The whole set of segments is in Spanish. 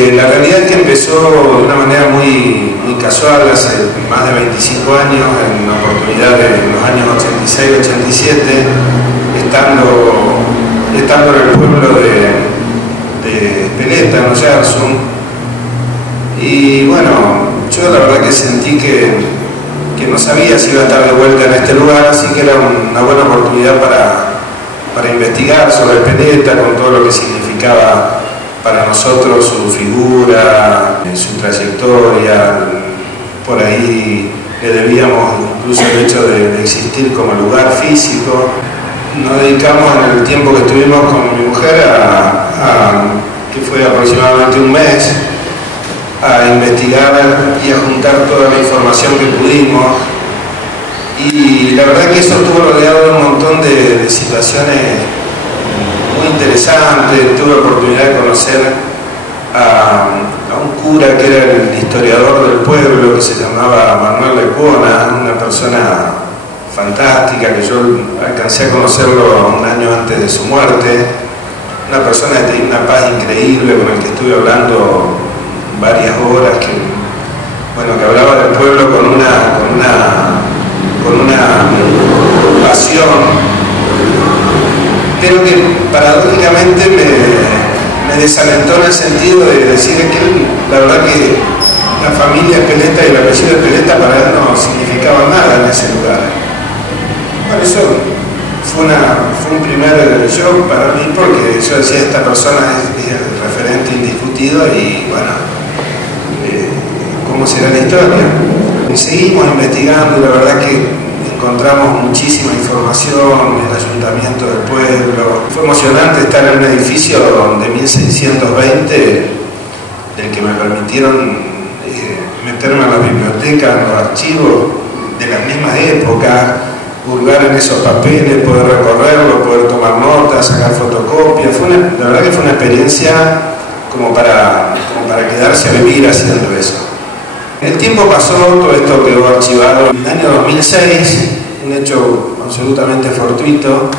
La realidad es que empezó de una manera muy casual, hace más de 25 años, en la oportunidad de los años 86-87, estando en el pueblo de Speleta, en Oyarzún. Y bueno, yo la verdad que sentí que no sabía si iba a estar de vuelta en este lugar, así que era una buena oportunidad para investigar sobre Speleta, con todo lo que significaba para nosotros su figura, su trayectoria. Por ahí le debíamos incluso el hecho de existir como lugar físico. Nos dedicamos en el tiempo que estuvimos con mi mujer, que fue aproximadamente un mes, a investigar y a juntar toda la información que pudimos. Y la verdad que eso estuvo rodeado de un montón de situaciones muy interesantes. Tuve la oportunidad de conocer a un cura que era el historiador del pueblo, que se llamaba Manuel Lecuona, una persona fantástica que yo alcancé a conocerlo un año antes de su muerte, una persona que tenía una paz increíble, con el que estuve hablando varias horas, que hablaba del pueblo con una pasión, pero que paradójicamente me desalentó en el sentido de decir que la verdad que la familia Speleta y el apellido Speleta para él no significaban nada en ese lugar. Bueno, eso fue un primer shock para mí, porque yo decía, esta persona es el referente indiscutido y bueno, ¿cómo será la historia? Y seguimos investigando y la verdad que encontramos muchísima información, el ayuntamiento del pueblo. Fue emocionante estar en un edificio de 1620, del que me permitieron meterme en la biblioteca, en los archivos de las mismas épocas, hurgar en esos papeles, poder recorrerlo, poder tomar notas, sacar fotocopias. La verdad que fue una experiencia como para quedarse a vivir haciendo eso. El tiempo pasó, todo esto quedó archivado. En el año 2006, un hecho absolutamente fortuito,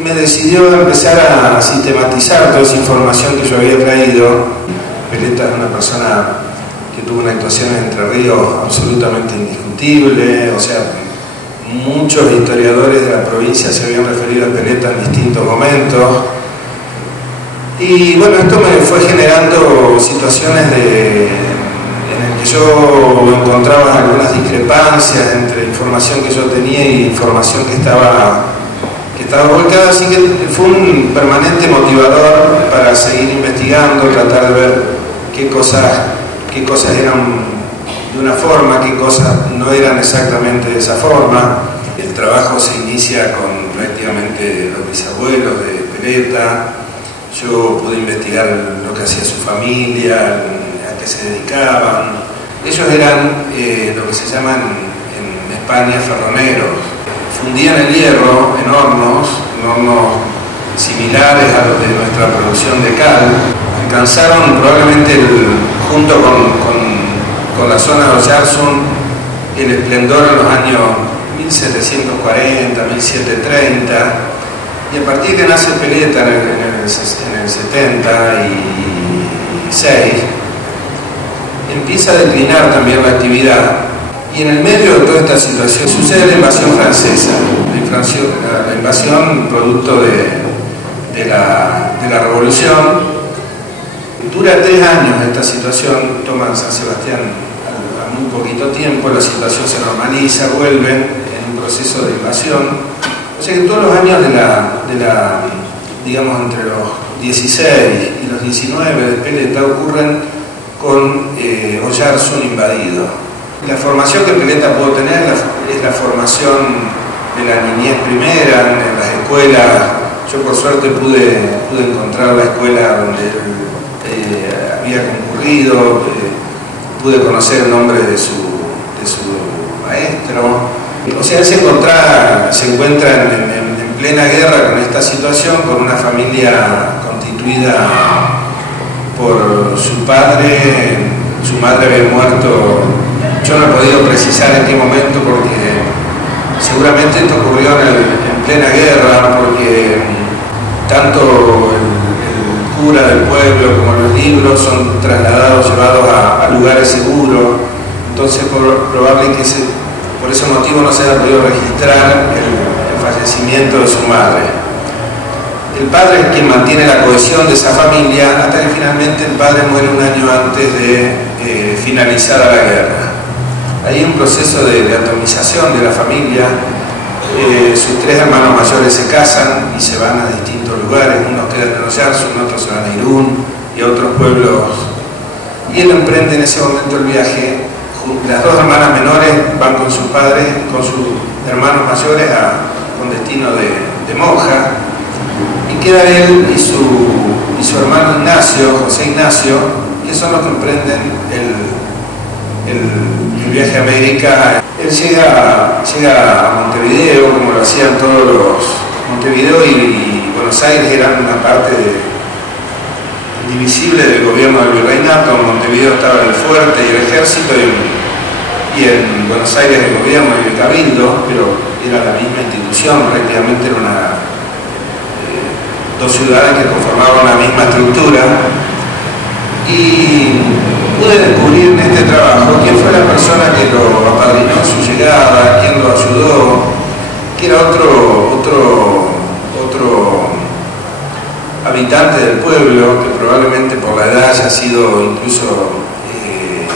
me decidió empezar a sistematizar toda esa información que yo había traído. Speleta es una persona que tuvo una actuación en Entre Ríos absolutamente indiscutible, o sea, muchos historiadores de la provincia se habían referido a Speleta en distintos momentos. Y bueno, esto me fue generando situaciones en el que yo encontraba algunas discrepancias entre información que yo tenía y información que estaba volcada, así que fue un permanente motivador para seguir investigando, tratar de ver qué cosas eran de una forma, qué cosas no eran exactamente de esa forma. El trabajo se inicia con prácticamente los bisabuelos de Speleta. Yo pude investigar lo que hacía su familia, a qué se dedicaban. Ellos eran lo que se llaman en España ferroneros. Fundían el hierro en hornos similares a los de nuestra producción de cal. Alcanzaron probablemente, junto con la zona de Oyarzún, el esplendor en los años 1740, 1730. Y a partir de que nace Speleta en el 76, empieza a declinar también la actividad. Y en el medio de toda esta situación sucede la invasión francesa, la invasión producto de la revolución. Dura 3 años esta situación, toman San Sebastián a muy poquito tiempo, la situación se normaliza, vuelven en un proceso de invasión. O sea que todos los años digamos, entre los 16 y los 19 de Speleta ocurren con Oyarzún invadido. La formación que Speleta pudo tener es la formación de la niñez primera, en las escuelas. Yo por suerte pude encontrar la escuela donde él había concurrido, pude conocer el nombre de su maestro. O sea, él se encuentra en plena guerra con esta situación, con una familia constituida por su padre. Su madre había muerto, yo no he podido precisar en qué momento, porque seguramente esto ocurrió en plena guerra, porque tanto el curas del pueblo, como los libros, son trasladados, llevados a lugares seguros. Entonces probable que por ese motivo no se haya podido registrar el fallecimiento de su madre. El padre es quien mantiene la cohesión de esa familia hasta que finalmente el padre muere un año antes de finalizar la guerra. Hay un proceso de atomización de la familia. Sus tres hermanos mayores se casan y se van a distintos lugares. Unos quedan en Oyarzún, otros se van a Irún y a otros pueblos. Y él emprende en ese momento el viaje. Las dos hermanas menores van con sus padres, con sus hermanos mayores con destino de monja. Y queda él y su hermano Ignacio, José Ignacio, que son los que emprenden el viaje a América. Él llega a Montevideo, como lo hacían todos los... Montevideo y Buenos Aires eran una parte indivisible del gobierno del virreinato. En Montevideo estaba el fuerte y el ejército, y en Buenos Aires el gobierno y el cabildo, pero era la misma institución, prácticamente era dos ciudades que conformaban la misma estructura. Y pude descubrir en este trabajo quién fue la persona que lo apadrinó en su llegada, quién lo ayudó, que era otro habitante del pueblo, que probablemente por la edad haya sido incluso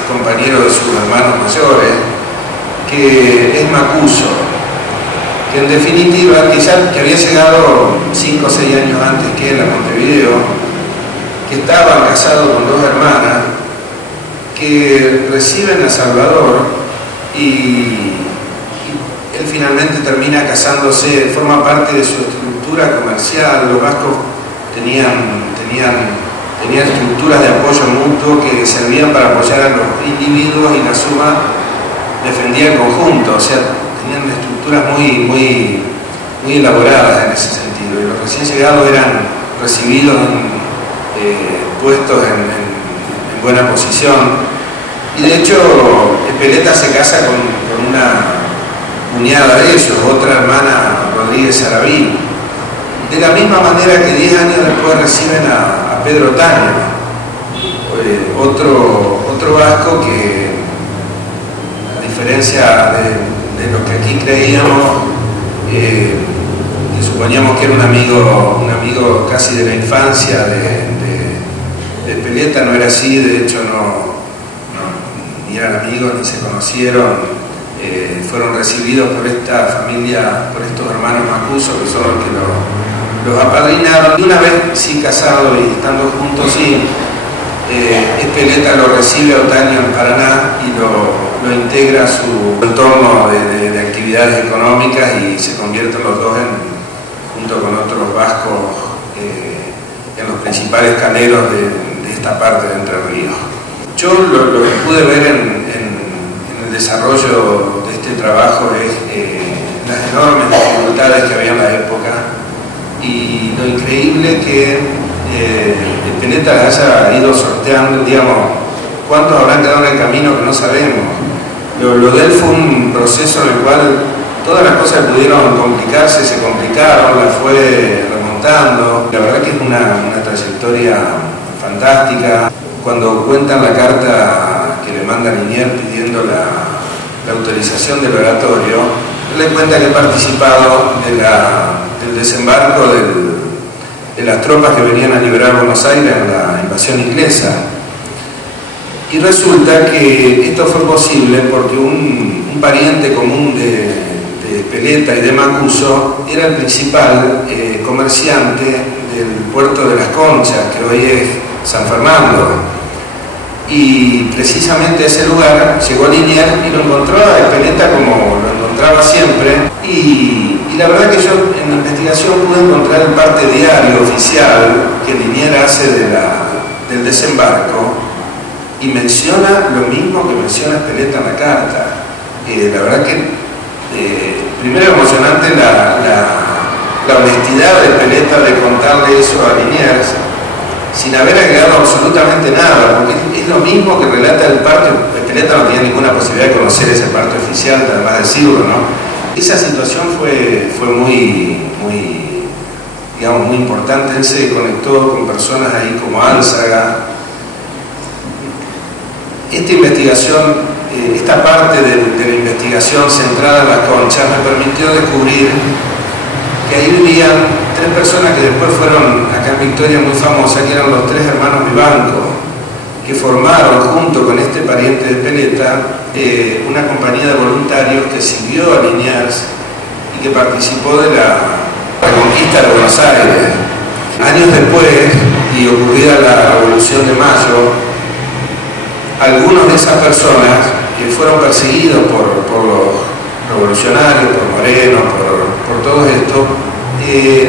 compañero de sus hermanos mayores, que es Macuso, que en definitiva, que había llegado 5 o 6 años antes que él a Montevideo, que estaba casado con dos hermanas, que reciben a Salvador y él finalmente termina casándose, forma parte de su estructura comercial. Los vascos tenían estructuras de apoyo mutuo que servían para apoyar a los individuos, y la suma defendía el conjunto, o sea, tenían estructuras muy elaboradas en ese sentido, y los recién llegados eran recibidos puestos en buena posición. Y de hecho Espeleta se casa con una cuñada de ellos, otra hermana, Rodríguez Sarabí, de la misma manera que 10 años después reciben a Pedro Taño, otro vasco que, a diferencia de lo que aquí creíamos, que suponíamos que era un amigo casi de la infancia de Espeleta, no era así. De hecho ni eran amigos ni se conocieron. Fueron recibidos por esta familia, por estos hermanos Macuso, que son los que los apadrinaron. Y una vez sí casados y estando juntos, sí, Espeleta lo recibe a Otaño en Paraná y lo integra a su entorno de actividades económicas, y se convierten los dos junto con otros vascos en los principales caleros de esta parte de Entre Ríos. Yo lo que pude ver en el desarrollo de este trabajo es las enormes dificultades que había en la época y lo increíble que Espeleta haya ido sorteando, digamos, cuántos habrán quedado en el camino que no sabemos. Lo de él fue un proceso en el cual todas las cosas que pudieron complicarse se complicaron, las fue remontando. La verdad que es una trayectoria fantástica. Cuando cuentan la carta que le manda Liniers pidiendo la autorización del oratorio, él le cuenta que ha participado del desembarco de las tropas que venían a liberar Buenos Aires en la invasión inglesa. Y resulta que esto fue posible porque un pariente común de Espeleta y de Macuso era el principal comerciante del puerto de Las Conchas, que hoy es San Fernando. Y precisamente a ese lugar llegó Liniers y lo encontró a Espeleta como lo encontraba siempre. Y la verdad que yo en la investigación pude encontrar el parte diario oficial que Liniers hace del desembarco, y menciona lo mismo que menciona Espeleta en la carta. La verdad que primero emocionante la honestidad de Espeleta de contarle eso a Liniers sin haber agregado absolutamente nada, porque es lo mismo que relata el parte. Espeleta no tenía ninguna posibilidad de conocer ese parte oficial, además de decirlo, ¿no? Esa situación fue muy digamos, muy importante. Él se conectó con personas ahí como Álzaga. Esta investigación, esta parte de la investigación centrada en las conchas me permitió descubrir que ahí vivían 3 personas que después fueron acá en Victoria muy famosas, que eran los 3 hermanos Vivanco, que formaron junto con este pariente de Speletta una compañía de voluntarios que siguió a Liniers y que participó de la reconquista de Buenos Aires. Años después, y ocurrida la Revolución de Mayo, algunos de esas personas que fueron perseguidos por los revolucionarios, por Moreno, por todo esto,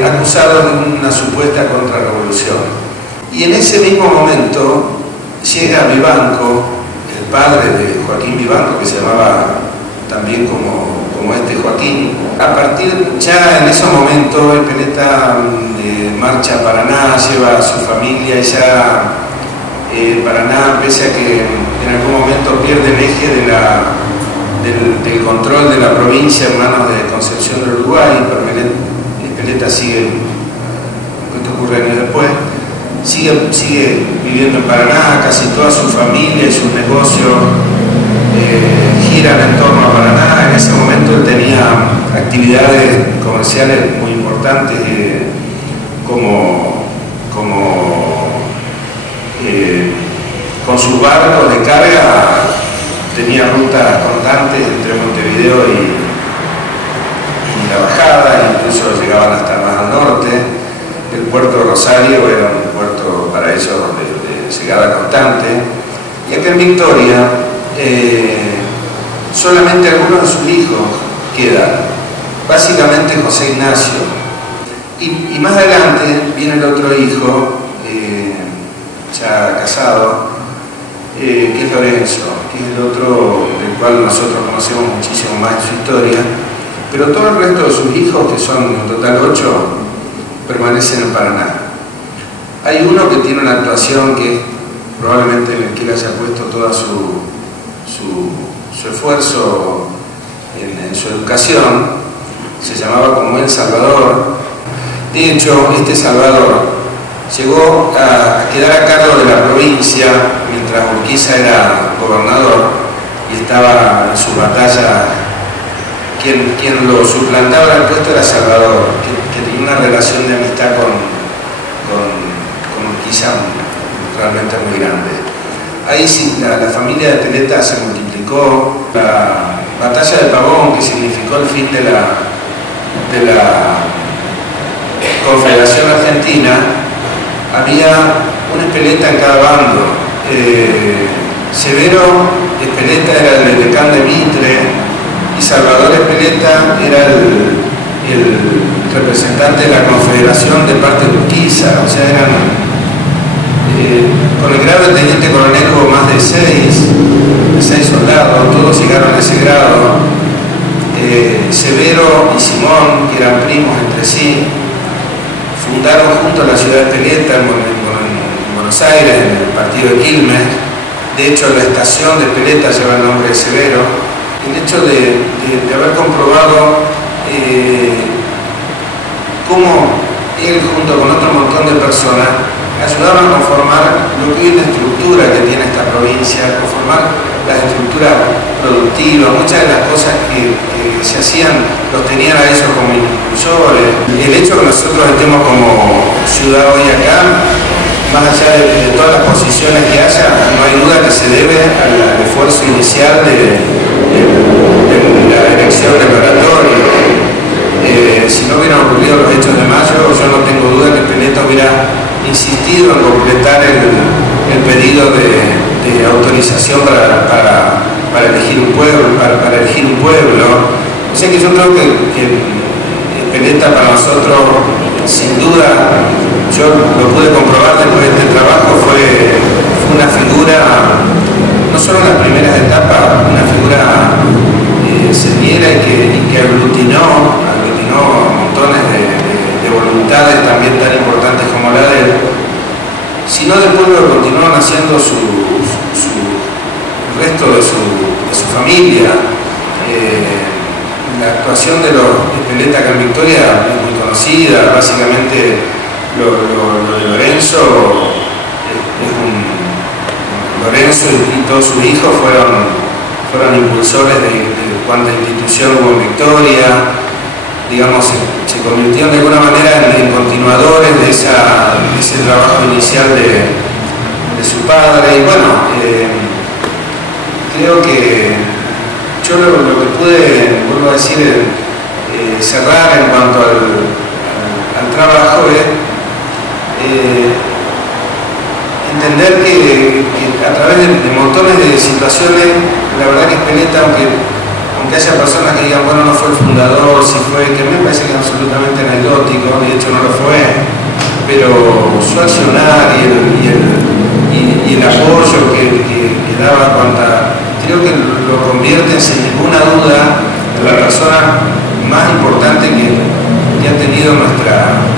acusados de una supuesta contrarrevolución. Y en ese mismo momento llega Vivanco, el padre de Joaquín Vivanco, que se llamaba también como este Joaquín. A partir, ya en ese momento, Speletta marcha a Paraná, lleva a su familia, y ya Paraná, pese a que en algún momento pierde el eje del control de la provincia en manos de Concepción del Uruguay, pero Speletta sigue, esto ocurre años después, sigue viviendo en Paraná. Casi toda su familia y sus negocios giran en torno a Paraná. En ese momento él tenía actividades comerciales muy importantes, con sus barcos de carga tenía rutas constantes entre Montevideo y la bajada, incluso llegaban hasta más al norte. El puerto de Rosario era un puerto para ellos de llegada constante. Y acá en Victoria solamente algunos de sus hijos quedan, básicamente José Ignacio. Y más adelante viene el otro hijo, ya casado, que es Lorenzo, que es el otro del cual nosotros conocemos muchísimo más su historia, pero todo el resto de sus hijos, que son en total 8, permanecen en Paraná. Hay uno que tiene una actuación que probablemente en el que él haya puesto todo su esfuerzo en su educación. Se llamaba como él Salvador. De hecho, este Salvador llegó a quedar a cargo de la provincia mientras Urquiza era gobernador y estaba en su batalla. Quien lo suplantaba en el puesto era Salvador, que tenía una relación de amistad con Urquiza realmente muy grande. Ahí sí, la familia de Speletta se multiplicó. La batalla de Pavón, que significó el fin de la Confederación Argentina, había un Speletta en cada bando. Severo Speletta era el decán de Mitre y Salvador Speletta era el representante de la Confederación de parte de Urquiza. O sea, eran con el grado de teniente coronel hubo más de 6 soldados, todos llegaron a ese grado. Severo y Simón, que eran primos entre sí, fundaron junto a la ciudad de Speletta en Buenos Aires, en el partido de Quilmes. De hecho, la estación de Speletta lleva el nombre de Severo. El hecho de haber comprobado cómo él, junto con otro montón de personas, ayudaban a conformar lo que es la estructura que tiene esta provincia, conformar las estructuras productivas. Muchas de las cosas que se hacían los tenían a ellos como impulsores. El hecho de que nosotros estemos como ciudad hoy acá, más allá de todas las posiciones que haya, no hay duda que se debe al esfuerzo inicial de la elección del oratorio. Si no hubieran ocurrido los hechos de Mayo, yo no tengo duda que Speletta hubiera insistido en completar el pedido de autorización para elegir un pueblo, para elegir un pueblo. O sea que yo creo que Speletta para nosotros, sin duda, yo lo pude comprobar después de este trabajo, fue una figura, no solo en las primeras etapas, una figura señera y que aglutinó montones de voluntades también tan importantes como la de él, sino después lo continuaron haciendo el resto de su familia. La actuación de los Speletta acá en Victoria es muy conocida. conocida. Básicamente lo de Lorenzo Lorenzo y todos sus hijos fueron impulsores de cuánta institución hubo en Victoria, digamos, se convirtieron de alguna manera en continuadores de ese trabajo inicial de su padre. Y bueno, creo que yo lo que pude, vuelvo a decir, cerrar en cuanto al trabajo es entender que a través de montones de situaciones, la verdad que Spinetta, aunque haya personas que digan, bueno, no fue el fundador, si fue, que a mí me parece que es absolutamente anecdótico, de hecho no lo fue, pero su accionar y el apoyo que daba, creo que lo convierte sin ninguna duda en la persona más importante que ha tenido nuestra